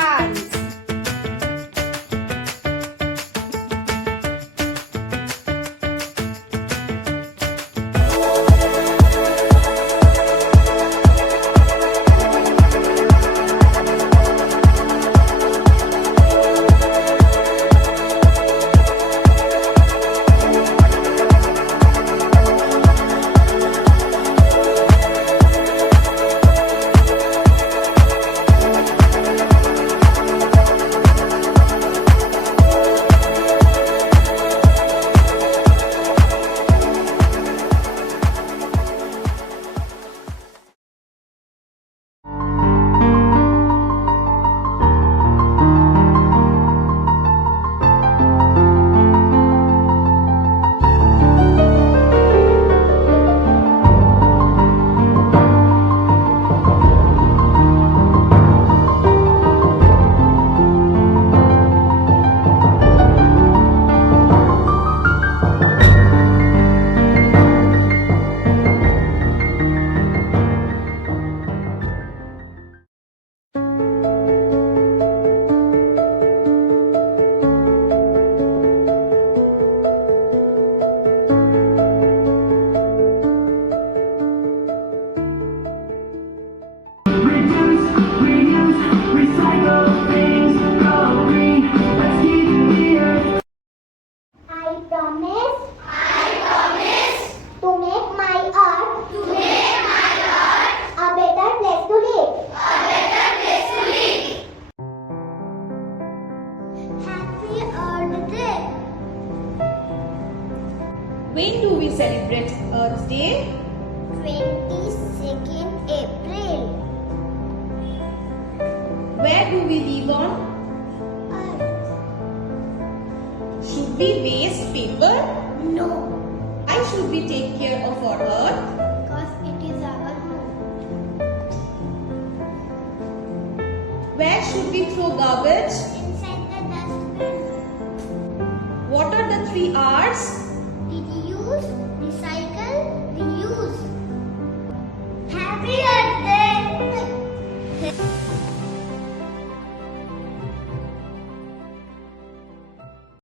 dance. I promise to make my earth a better place to live. Happy Earth Day. When do we celebrate Earth Day? 22nd April. Where do we live on? Earth. Should we waste paper? No, Why should we take care of our earth? because it is our home. Where should we throw garbage? Inside the dustbin. What are the 3 R's? Reduce, recycle,